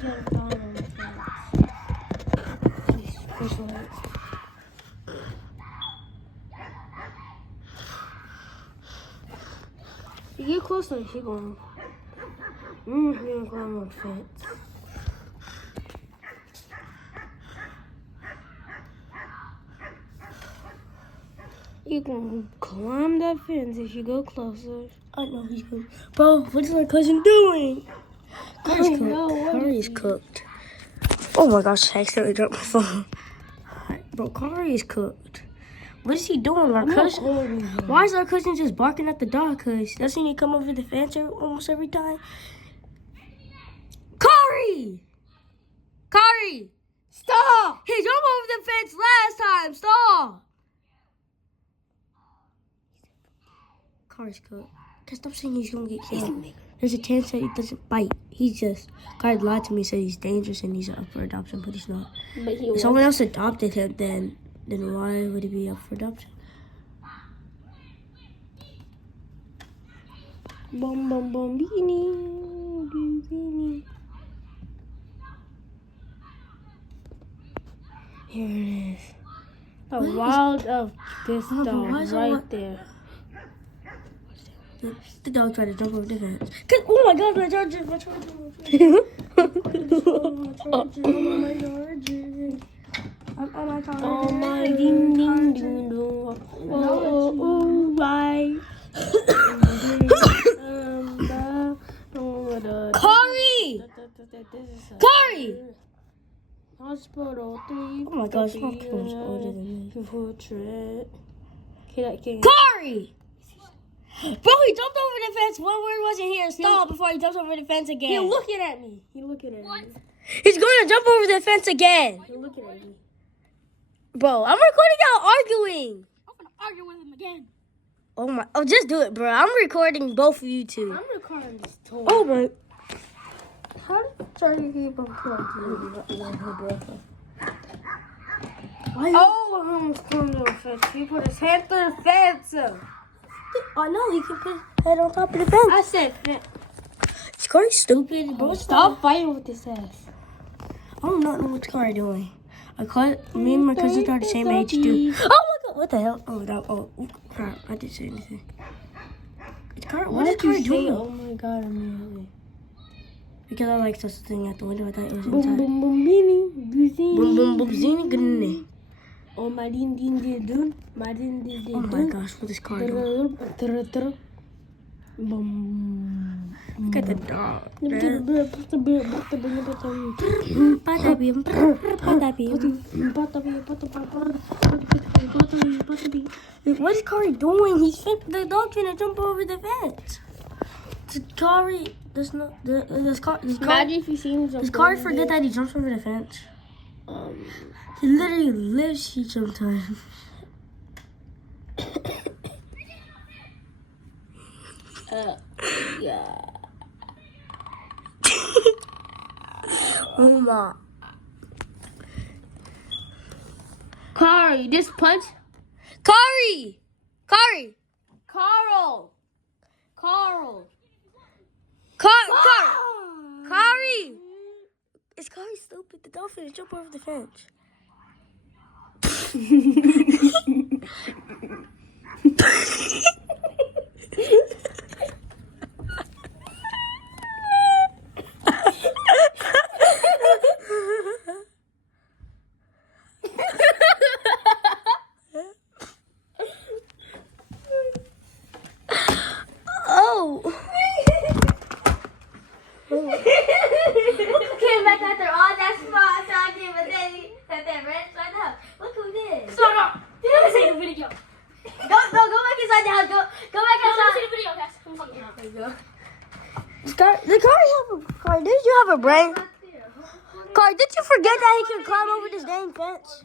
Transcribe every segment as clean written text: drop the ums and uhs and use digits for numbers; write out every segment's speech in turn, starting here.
You get closer, she going. You're gonna climb on the fence. You can climb that fence if you go closer. I know he's good. Bro, what's my cousin doing? Kari's cooked. Oh my gosh, I accidentally dropped my phone. Bro, Kari's cooked. What is he doing, our cousin? Why is our cousin just barking at the dog? Cause doesn't he come over the fence almost every time? Kari! Stop! He jumped over the fence last time. Stop! Kari's cooked. Stop saying he's gonna get killed. There's a chance that he doesn't bite. Kari lied to me, said he's dangerous and he's up for adoption, but he's not. But if someone else adopted him, then why would he be up for adoption? Bum bum bum beanie. Here it is. The wild of this dog right there. The dog tried to jump over the fence. Oh my god, my charger. Oh my ding ding ding dong. Oh right. Kari! Hospital 3. Oh my gosh, my phone's older than me. Kari! Bro, he jumped over the fence. One word wasn't here. Stop before he jumps over the fence again. He's looking at me. What? He's going to jump over the fence again. He's looking at me. Bro, I'm recording y'all arguing. I'm going to argue with him again. Oh my. Oh, just do it, bro. I'm recording both of you two. I'm recording this too. Oh my. How did you try to keep him plugged in? Oh, I'm almost going to the fence. He put his hand through the fence. I know, he can put his head on top of the fence. I said fence. It's Kari stupid, bro. Stop fighting with this ass. I don't know what Kari doing. Me and my cousin are the same age too. Oh my god, what the hell? Oh crap, I didn't say anything. What is Kari doing? Oh my god, immediately. Because I like such a thing at the window, I thought it was inside. Boom boom beanie, zini. Oh my din dun, my din dun. Oh my gosh, what is Kari doing? Look at the dog. What is Kari doing? The dog's gonna jump over the fence. Kari does Kari forget that he jumps over the fence? He literally lives here sometimes. Yeah. Uma. Kari, just punch. Kari! Carl! Kari! Is Kari stupid? The dolphin is jump over the fence. Oh. Came back after all that spot talking, but then that red shut up. Look who did. Shut up. Did I see the video? Go back inside the house. Go back outside. See the video, guys. There you go. Kari, did you have a brain? Kari, did you forget that he could climb over this dang fence?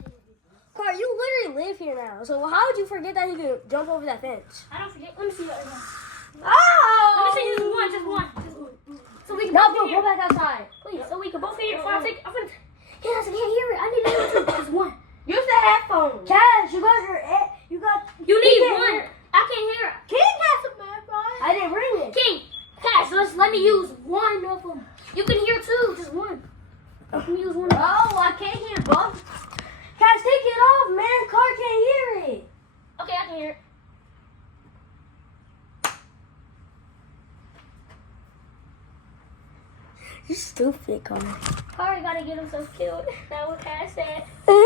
Kari, you literally live here now. So how would you forget that he could jump over that fence? I don't forget. Let me see that. Oh! Let me see just one. So we can both go back outside. Please, so we can both hear it. Yes, I can't hear it. I need to hear it. Just one. Use the headphones. Cash, you need one. I can't hear it. King has some headphones. I didn't bring it. King, Cash, let me use one of them. You can hear two, just one. fit, Connor. Carter gotta get himself killed. That's what Kat said. And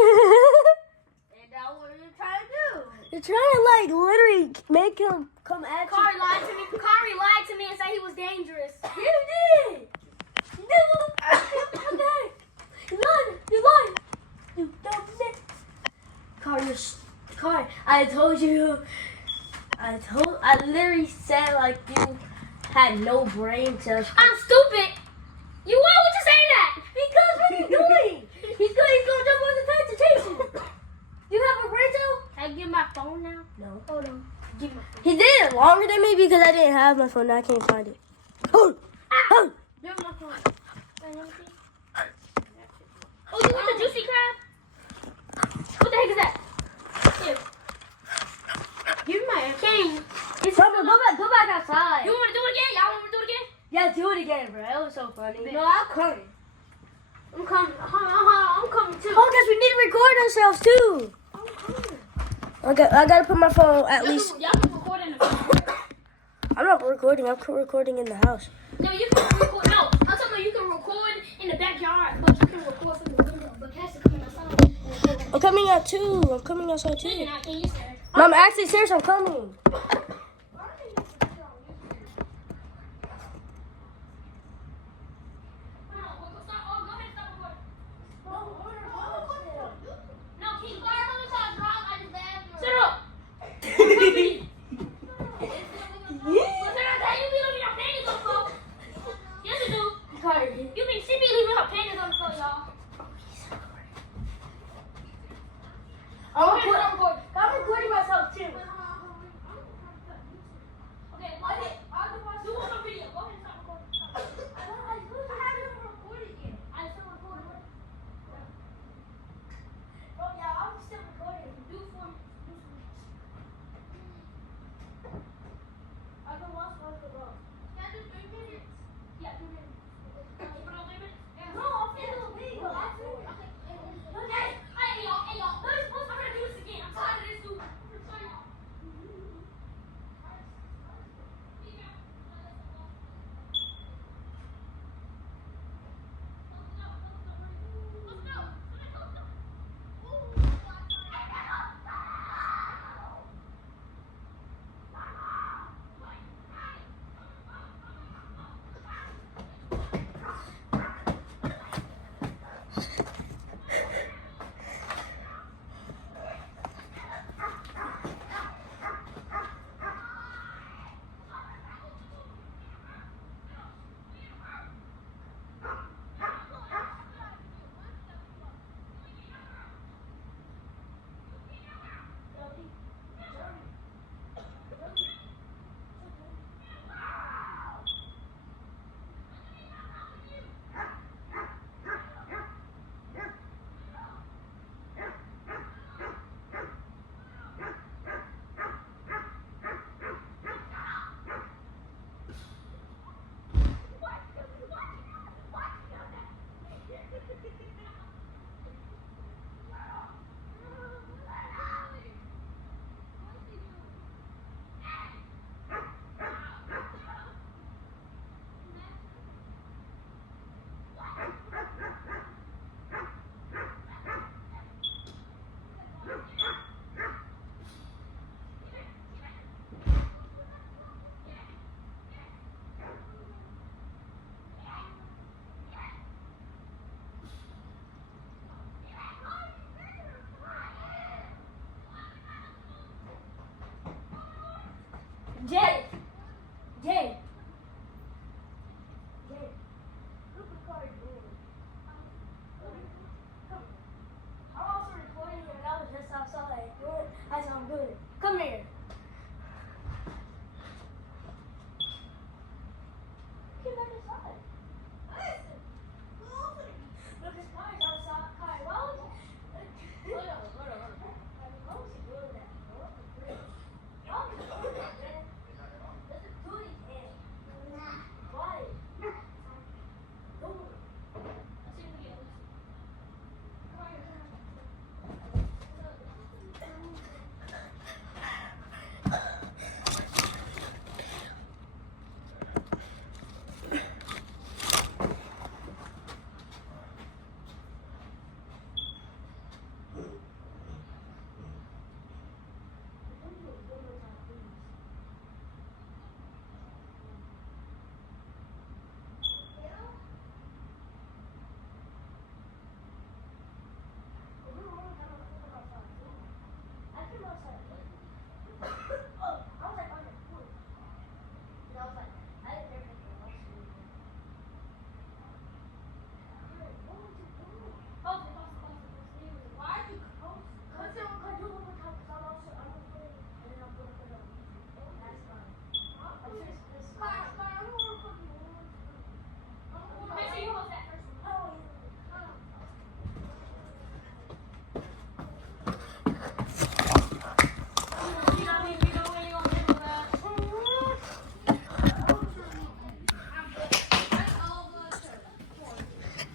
that's what you're trying to do. You're trying to like literally make him come at Carter lied to me. Carter lied to me and said he was dangerous. You did. You did. What the heck? You lied. You lied. You dumb bitch. Carter, I told you. I literally said like you had no brain cells. I'm stupid. Why would you say that? Because what are you doing? He's gonna jump on the vegetation. You have a brain cell? Can I get my phone now? No. Hold on. Give my phone. He did it longer than me because I didn't have my phone. Now I can't find it. Oh, oh. Give my phone. Wait, let me see. Oh, you want the juicy crab? What the heck is that? Here. Give me my king. Go back outside. You want me to do it again? Y'all want me to do it again? Yeah, do it again, bro. That was so funny. Bet. No, I'm coming. I'm coming. I'm coming too. Oh, because we need to record ourselves too. I'm coming. Okay, I gotta put my phone at least. Y'all can record in the phone. I'm not recording. I'm recording in the house. No, you can record. No, I'm talking about you can record in the backyard, but you can record from the window. But Cass coming outside. I'm coming out too. I'm coming outside No, you're too. not. Can you, sir? No, I'm actually serious. I'm coming. I'm recording myself too.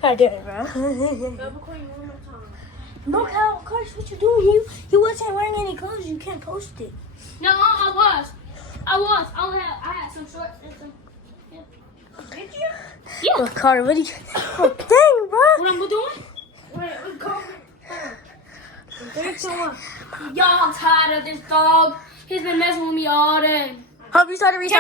I did, bro. No, Cal, Carter, what you doing? He wasn't wearing any clothes. You can't post it. No, I was. I had some shorts and some. Yeah. Did you? Yeah. Look, Carter, what are you? Oh, dang, bro. What I'm doing? Wait, go. 3, 2, 1. Y'all, I'm tired of this dog. He's been messing with me all day. Hope you started researching.